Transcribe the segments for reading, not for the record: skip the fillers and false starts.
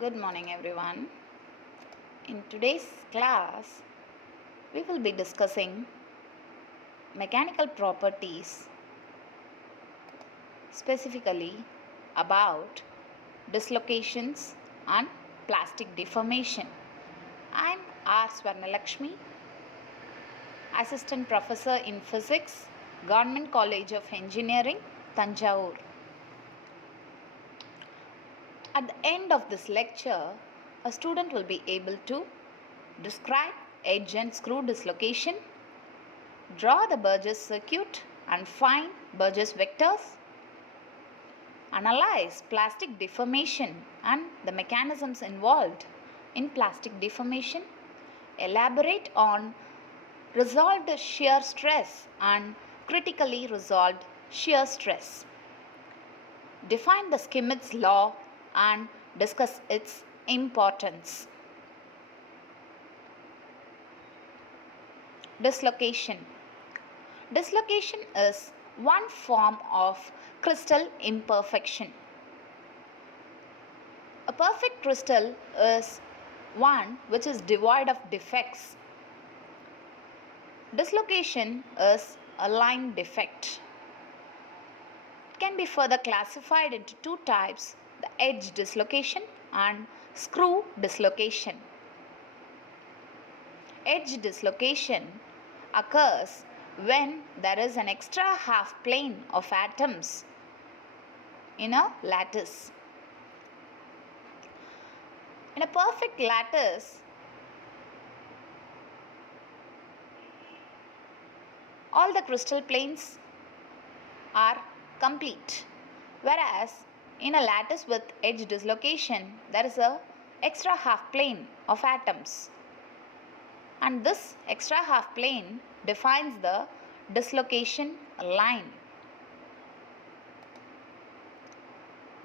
Good morning, everyone. In today's class, we will be discussing mechanical properties, specifically about dislocations and plastic deformation. I am R. Swarnalakshmi, Assistant Professor in Physics, Government College of Engineering, Tanjavur. At the end of this lecture, a student will be able to describe edge and screw dislocation, draw the Burgess circuit and find Burgess vectors, analyze plastic deformation and the mechanisms involved in plastic deformation, elaborate on resolved shear stress and critically resolved shear stress, define the Schmidt's law and discuss its importance. Dislocation. Dislocation is one form of crystal imperfection. A perfect crystal is one which is devoid of defects. Dislocation is a line defect. It can be further classified into two types: the edge dislocation and screw dislocation. Edge dislocation occurs when there is an extra half plane of atoms in a lattice. In a perfect lattice, all the crystal planes are complete, whereas in a lattice with edge dislocation, there is a extra half plane of atoms, and this extra half plane defines the dislocation line.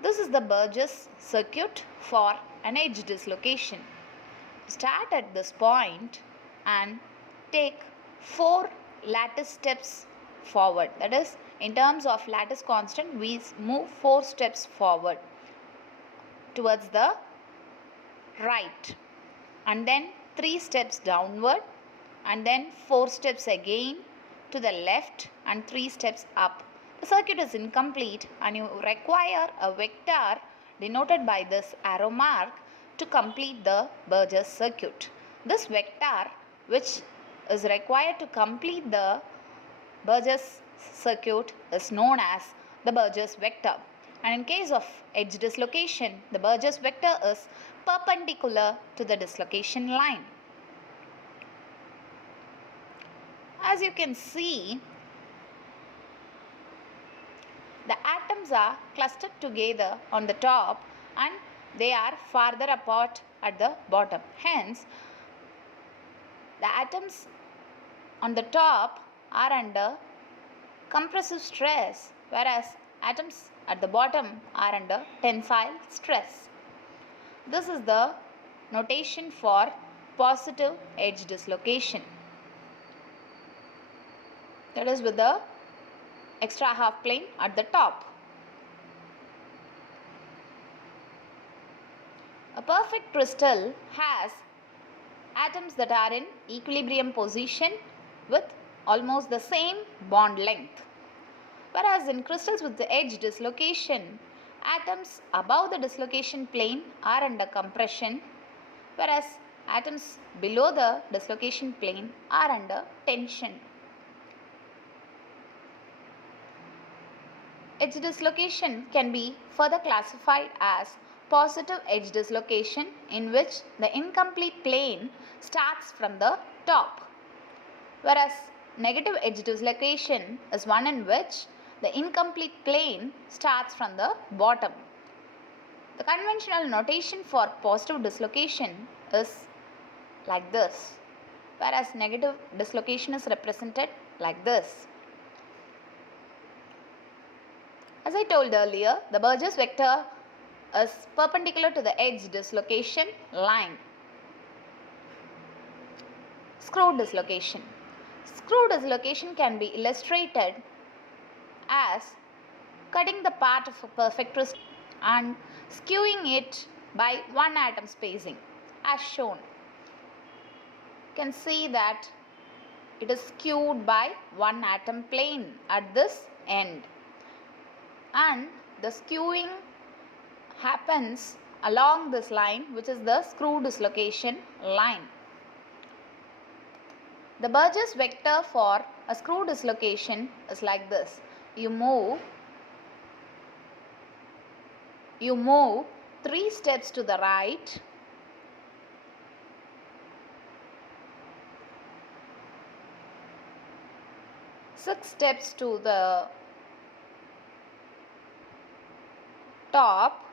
This is the Burgess circuit for an edge dislocation. Start at this point and take 4 lattice steps forward. That is, in terms of lattice constant, we move 4 steps forward towards the right, and then 3 steps downward, and then 4 steps again to the left and 3 steps up. The circuit is incomplete and you require a vector denoted by this arrow mark to complete the Burgess circuit. This vector, which is required to complete the Burgess circuit, is known as the Burgess vector. And in case of edge dislocation, the Burgess vector is perpendicular to the dislocation line. As you can see, the atoms are clustered together on the top and they are farther apart at the bottom. Hence, the atoms on the top are under compressive stress, whereas atoms at the bottom are under tensile stress. This is the notation for positive edge dislocation. That is with the extra half plane at the top. A perfect crystal has atoms that are in equilibrium position with almost the same bond length. Whereas in crystals with the edge dislocation, atoms above the dislocation plane are under compression, whereas atoms below the dislocation plane are under tension. Edge dislocation can be further classified as positive edge dislocation, in which the incomplete plane starts from the top, whereas negative edge dislocation is one in which the incomplete plane starts from the bottom. The conventional notation for positive dislocation is like this, whereas negative dislocation is represented like this. As I told earlier, the Burgess vector is perpendicular to the edge dislocation line. Screw dislocation. Screw dislocation can be illustrated as cutting the part of a perfect crystal and skewing it by 1 atom spacing as shown. You can see that it is skewed by 1 atom plane at this end, and the skewing happens along this line, which is the screw dislocation line. The Burgess vector for a screw dislocation is like this. You move 3 steps to the right, six steps to the top,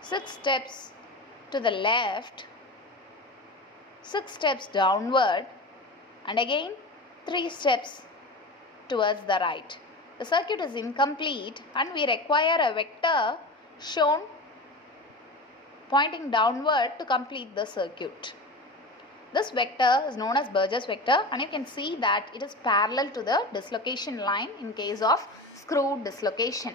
six steps to the left, 6 steps downward, and again 3 steps towards the right. The circuit is incomplete and we require a vector shown pointing downward to complete the circuit. This vector is known as Burgess vector, and you can see that it is parallel to the dislocation line in case of screw dislocation.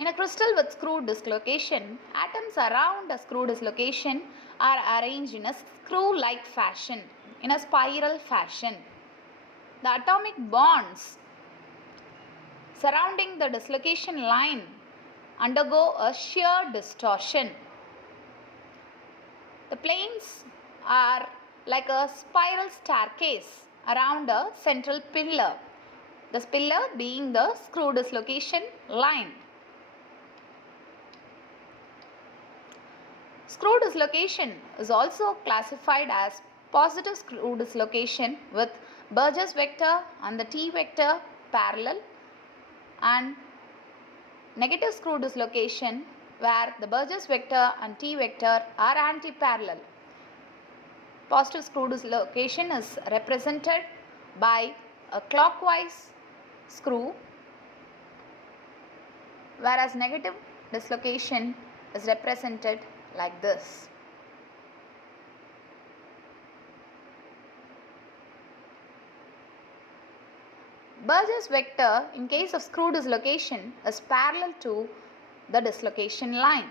In a crystal with screw dislocation, atoms around a screw dislocation are arranged in a screw-like fashion, in a spiral fashion. The atomic bonds surrounding the dislocation line undergo a shear distortion. The planes are like a spiral staircase around a central pillar, the pillar being the screw dislocation line. Screw dislocation is also classified as positive screw dislocation with Burgess vector and the T vector parallel, and negative screw dislocation where the Burgess vector and T vector are anti-parallel. Positive screw dislocation is represented by a clockwise screw, whereas negative dislocation is represented like this. Burgess vector in case of screw dislocation is parallel to the dislocation line.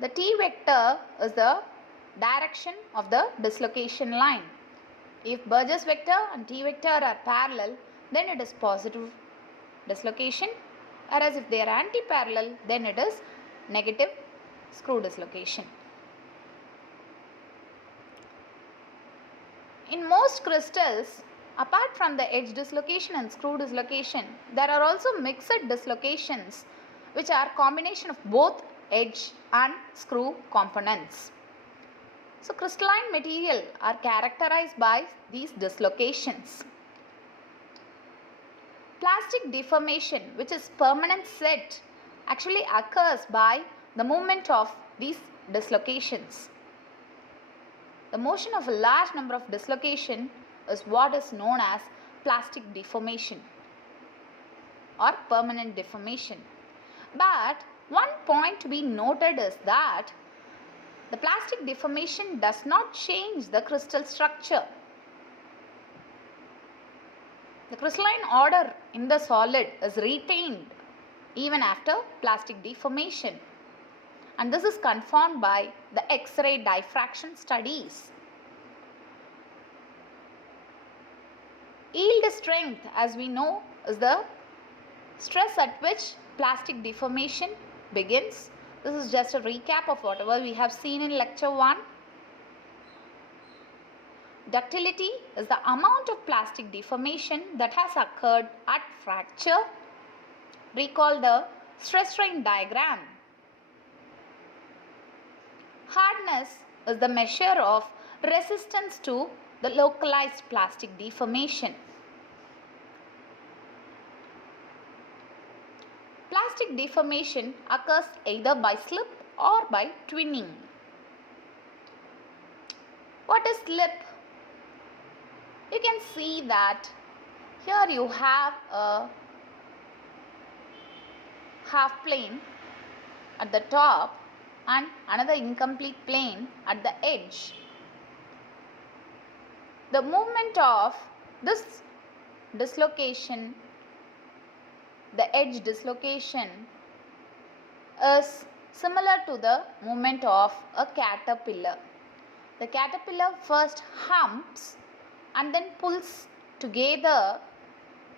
The T vector is the direction of the dislocation line. If Burgess vector and T vector are parallel, then it is positive dislocation, whereas if they are anti-parallel, then it is negative screw dislocation. In most crystals, apart from the edge dislocation and screw dislocation, there are also mixed dislocations, which are combination of both edge and screw components. So crystalline material are characterized by these dislocations. Plastic deformation, which is permanent set, actually occurs by the movement of these dislocations. The motion of a large number of dislocation is what is known as plastic deformation or permanent deformation. But one point to be noted is that the plastic deformation does not change the crystal structure. The crystalline order in the solid is retained even after plastic deformation, and this is confirmed by the X-ray diffraction studies. Yield strength, as we know, is the stress at which plastic deformation begins. This is just a recap of whatever we have seen in lecture 1. Ductility is the amount of plastic deformation that has occurred at fracture. Recall the stress strain diagram. Hardness is the measure of resistance to the localized plastic deformation. Plastic deformation occurs either by slip or by twinning. What is slip? You can see that here you have a half plane at the top and another incomplete plane at the edge. The movement of this dislocation, the edge dislocation, is similar to the movement of a caterpillar. The caterpillar first humps and then pulls together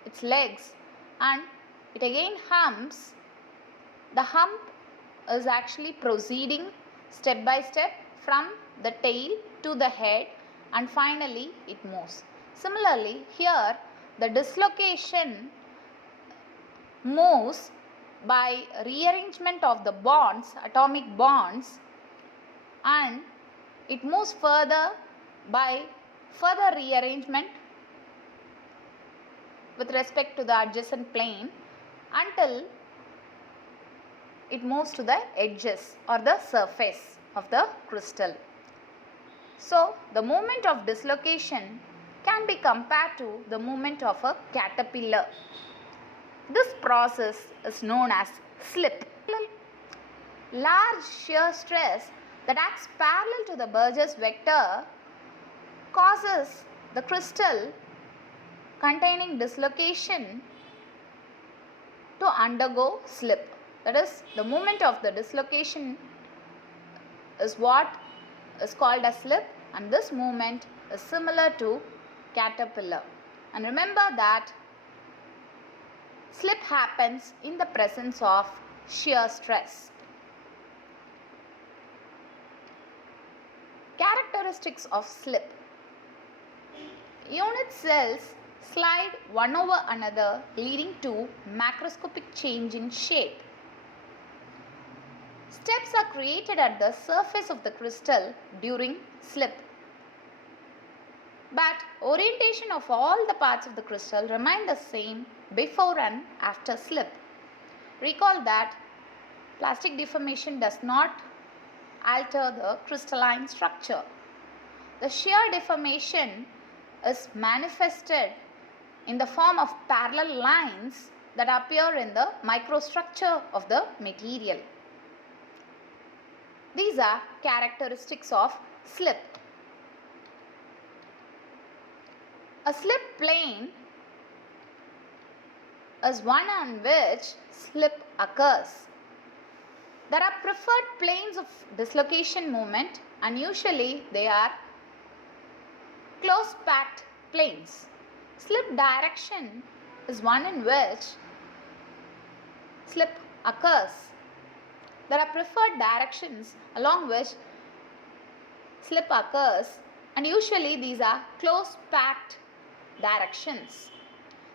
its legs and it again humps. The hump is actually proceeding step by step from the tail to the head and finally it moves. Similarly, here the dislocation moves by rearrangement of the bonds, atomic bonds, and it moves further by further rearrangement with respect to the adjacent plane until it moves to the edges or the surface of the crystal. So, the movement of dislocation can be compared to the movement of a caterpillar. This process is known as slip. Large shear stress that acts parallel to the Burgess vector causes the crystal containing dislocation to undergo slip. That is, the movement of the dislocation is what is called as slip, and this movement is similar to caterpillar. And remember that slip happens in the presence of shear stress. Characteristics of slip. Unit cells slide one over another, leading to macroscopic change in shape. Steps are created at the surface of the crystal during slip. But orientation of all the parts of the crystal remain the same before and after slip. Recall that plastic deformation does not alter the crystalline structure. The shear deformation is manifested in the form of parallel lines that appear in the microstructure of the material. These are characteristics of slip. A slip plane is one on which slip occurs. There are preferred planes of dislocation moment and usually they are close packed planes. Slip direction is one in which slip occurs. There are preferred directions along which slip occurs and usually these are close packed directions.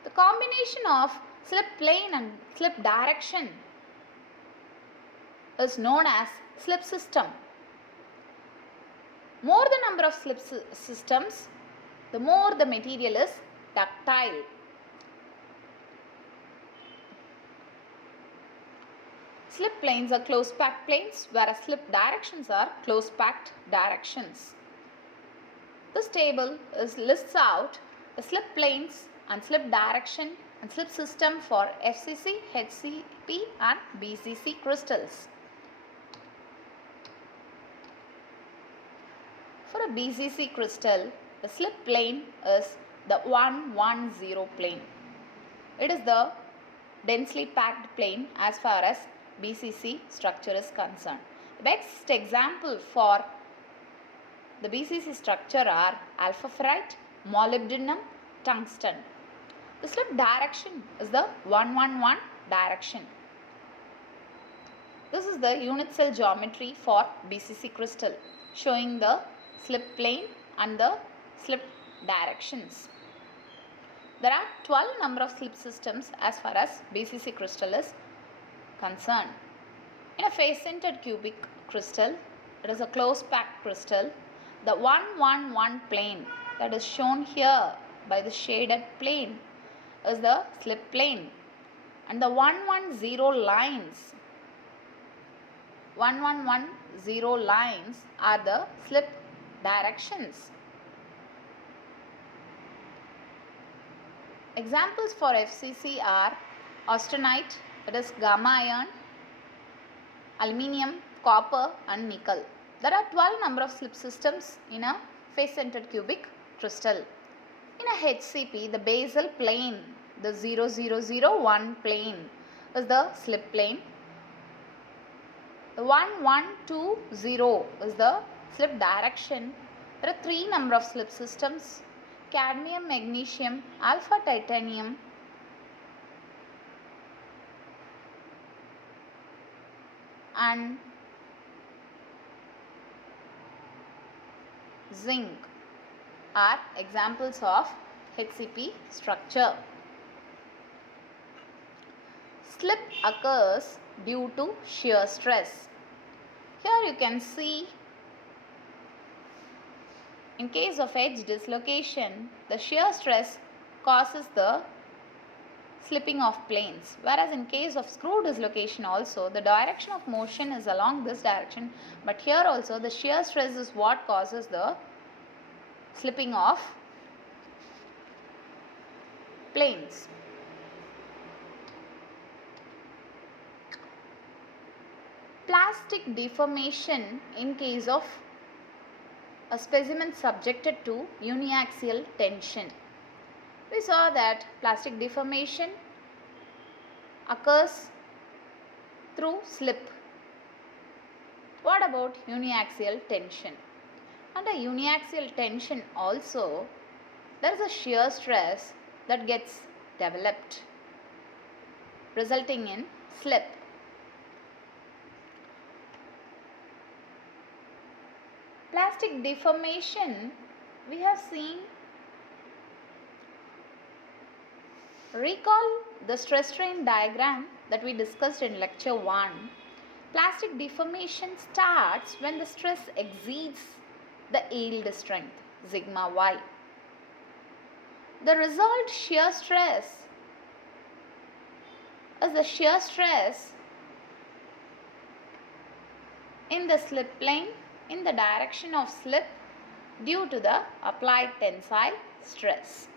The combination of slip plane and slip direction is known as slip system. More the number of slip systems, the more the material is ductile. Slip planes are close packed planes, whereas slip directions are close packed directions. This table lists out the slip planes and slip direction and slip system for FCC, HCP and BCC crystals. For a BCC crystal, the slip plane is the 110 plane. It is the densely packed plane as far as BCC structure is concerned. The best example for the BCC structure are alpha ferrite, molybdenum, tungsten. The slip direction is the 111 direction. This is the unit cell geometry for BCC crystal showing the slip plane and the slip directions. There are 12 number of slip systems as far as BCC crystal is concerned. In a face-centered cubic crystal, it is a close packed crystal. The 111 plane that is shown here by the shaded plane is the slip plane, and the 110 lines are the slip directions. Examples for FCC are austenite, that is gamma iron, aluminium, copper and nickel. There are 12 number of slip systems in a face-centered cubic crystal. In a HCP, the basal plane, the 0001 plane, is the slip plane. The 1120 is the slip direction. There are three number of slip systems: cadmium, magnesium, alpha titanium, and zinc are examples of HCP structure. Slip occurs due to shear stress. Here you can see, in case of edge dislocation, the shear stress causes the slipping of planes, whereas in case of screw dislocation also, the direction of motion is along this direction, but here also the shear stress is what causes the slipping of planes. Plastic deformation in case of a specimen subjected to uniaxial tension. We saw that plastic deformation occurs through slip. What about uniaxial tension? Under uniaxial tension also, there is a shear stress that gets developed, resulting in slip. Plastic deformation we have seen. Recall the stress strain diagram that we discussed in lecture 1. Plastic deformation starts when the stress exceeds the yield strength, sigma y. The result shear stress is the shear stress in the slip plane in the direction of slip due to the applied tensile stress.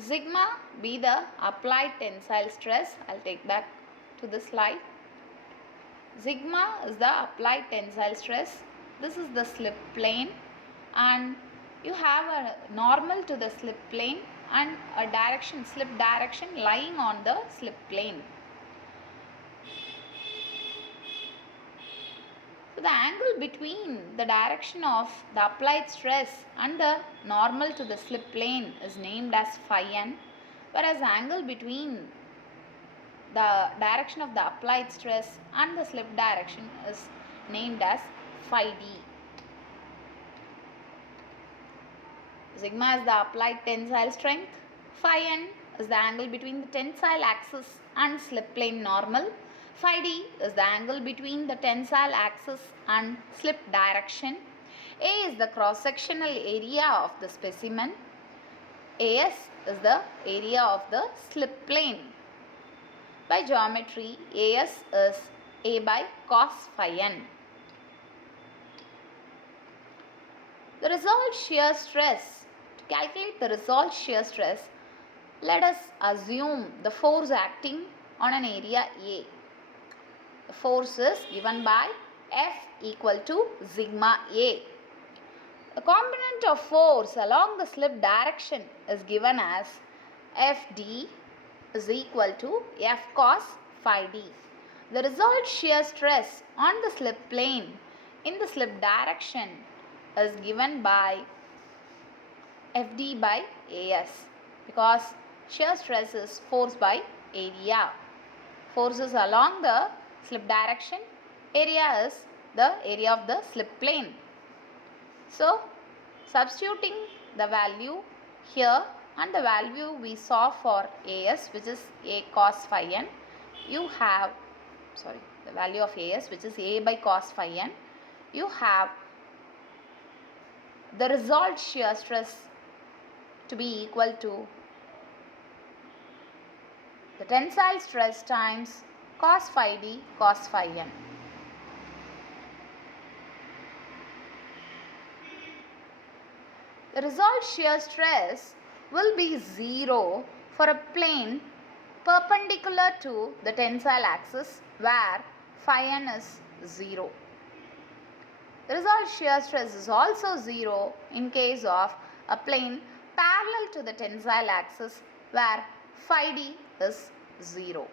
Sigma be the applied tensile stress. I'll take back to the slide. Sigma is the applied tensile stress. This is the slip plane, and you have a normal to the slip plane and a direction, slip direction lying on the slip plane. So the angle between the direction of the applied stress and the normal to the slip plane is named as phi n, whereas the angle between the direction of the applied stress and the slip direction is named as phi d. Sigma is the applied tensile strength. Phi n is the angle between the tensile axis and slip plane normal. Phi d is the angle between the tensile axis and slip direction. A is the cross-sectional area of the specimen. As is the area of the slip plane. By geometry, As is A by cos phi n. The result shear stress. To calculate the result shear stress, let us assume the force acting on an area A. The force is given by F equal to sigma A. The component of force along the slip direction is given as Fd is equal to F cos phi d. The result shear stress on the slip plane in the slip direction is given by Fd by As, because shear stress is force by area. Force is along the slip direction, area is the area of the slip plane. So, substituting the value here and the value we saw for As, which is A cos phi n, you have, the value of As, which is A by cos phi n, you have the result shear stress to be equal to the tensile stress times cos phi d cos phi n. The result shear stress will be 0 for a plane perpendicular to the tensile axis where phi n is 0. The result shear stress is also 0 in case of a plane parallel to the tensile axis where phi d is 0.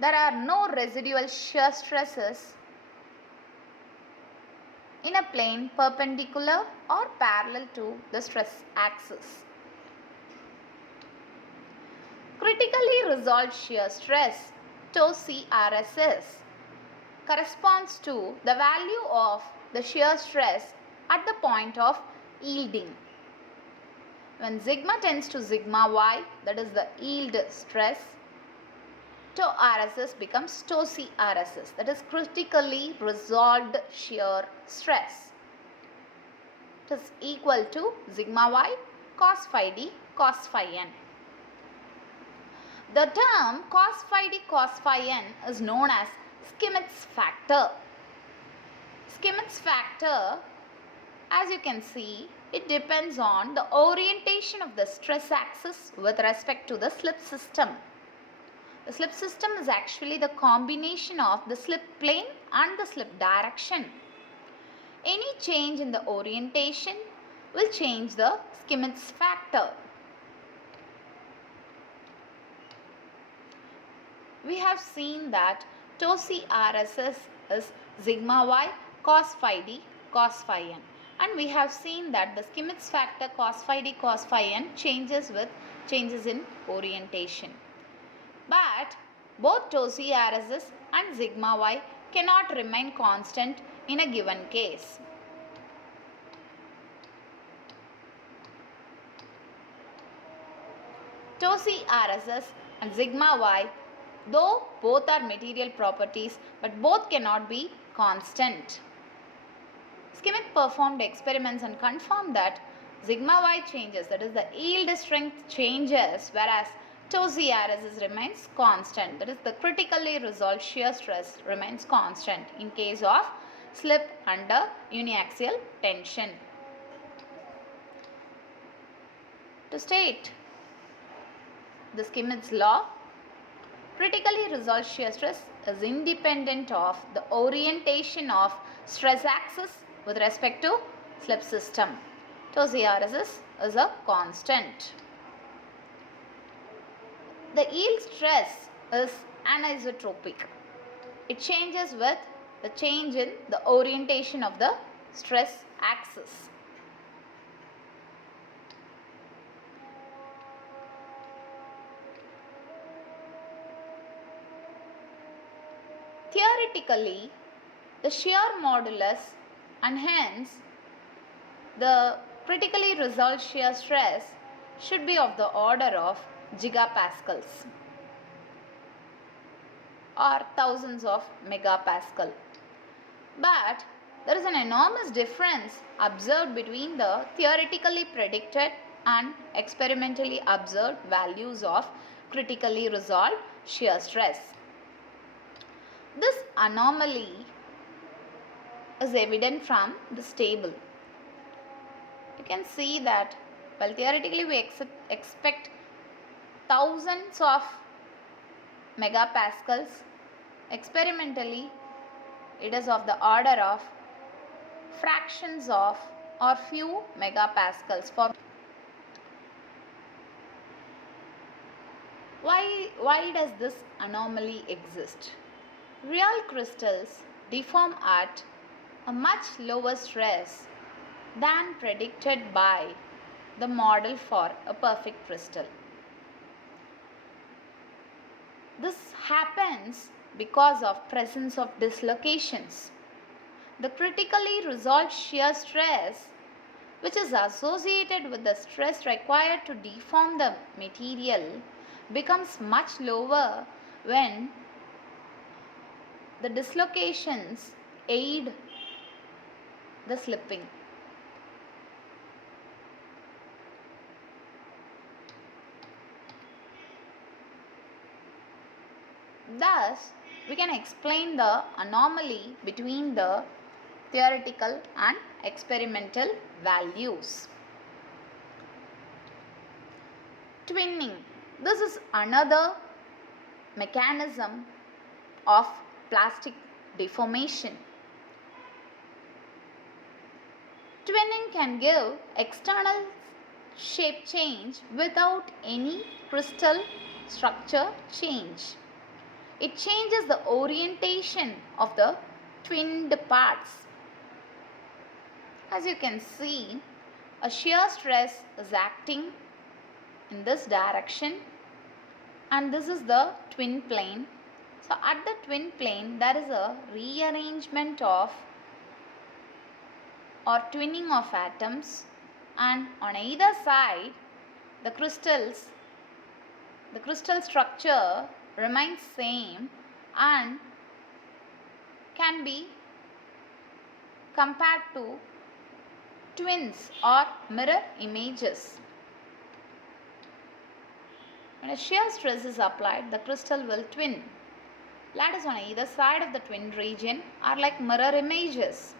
There are no residual shear stresses in a plane perpendicular or parallel to the stress axis. Critically resolved shear stress, tau CRSS, corresponds to the value of the shear stress at the point of yielding. When sigma tends to sigma y, that is the yield stress, tau RSS becomes tau CRSS, that is critically resolved shear stress. It is equal to sigma y cos phi d cos phi n. The term cos phi d cos phi n is known as Schmidt's factor. Schmidt's factor, as you can see, it depends on the orientation of the stress axis with respect to the slip system. The slip system is actually the combination of the slip plane and the slip direction. Any change in the orientation will change the Schmidt's factor. We have seen that tau CRSS is sigma y cos phi d cos phi n, and we have seen that the Schmidt's factor cos phi d cos phi n changes with changes in orientation. But both tau CRSS and sigma y cannot remain constant in a given case. Tau CRSS and sigma y, though both are material properties, but both cannot be constant. Schmidt performed experiments and confirmed that sigma y changes, that is the yield strength changes, whereas tau CRSS remains constant, that is the critically resolved shear stress remains constant in case of slip under uniaxial tension. To state the Schmidt's law, critically resolved shear stress is independent of the orientation of stress axis with respect to slip system. Tau CRSS is a constant. The yield stress is anisotropic. It changes with the change in the orientation of the stress axis. Theoretically, the shear modulus and hence the critically resolved shear stress should be of the order of gigapascals or thousands of megapascal. But there is an enormous difference observed between the theoretically predicted and experimentally observed values of critically resolved shear stress. This anomaly is evident from this table. You can see that while theoretically we expect thousands of megapascals, experimentally it is of the order of fractions of or few megapascals. For why does this anomaly exist? Real crystals deform at a much lower stress than predicted by the model for a perfect crystal. This happens because of presence of dislocations. The critically resolved shear stress, which is associated with the stress required to deform the material, becomes much lower when the dislocations aid the slipping. Thus, we can explain the anomaly between the theoretical and experimental values. Twinning. This is another mechanism of plastic deformation. Twinning can give external shape change without any crystal structure change. It changes the orientation of the twinned parts. As you can see, a shear stress is acting in this direction, and this is the twin plane. So at the twin plane there is a rearrangement of or twinning of atoms, and on either side the crystal structure remains same and can be compared to twins or mirror images. When a shear stress is applied, the crystal will twin. Lattice on either side of the twin region are like mirror images.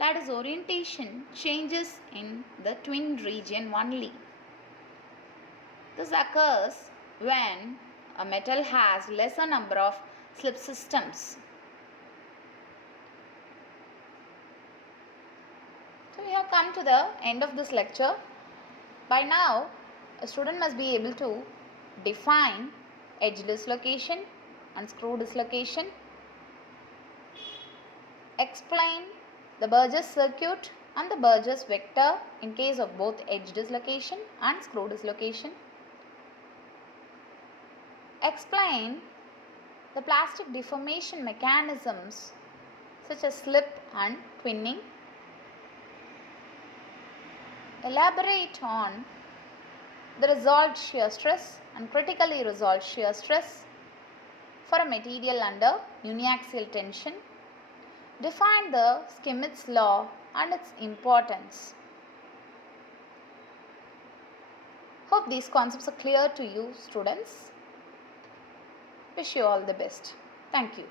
Lattice orientation changes in the twin region only. This occurs when a metal has lesser number of slip systems. So we have come to the end of this lecture. By now, a student must be able to define edge dislocation and screw dislocation, explain the Burgess circuit and the Burgess vector in case of both edge dislocation and screw dislocation, explain the plastic deformation mechanisms such as slip and twinning, elaborate on the resolved shear stress and critically resolved shear stress for a material under uniaxial tension, define the Schmidt's law and its importance. Hope these concepts are clear to you, students. Wish you all the best. Thank you.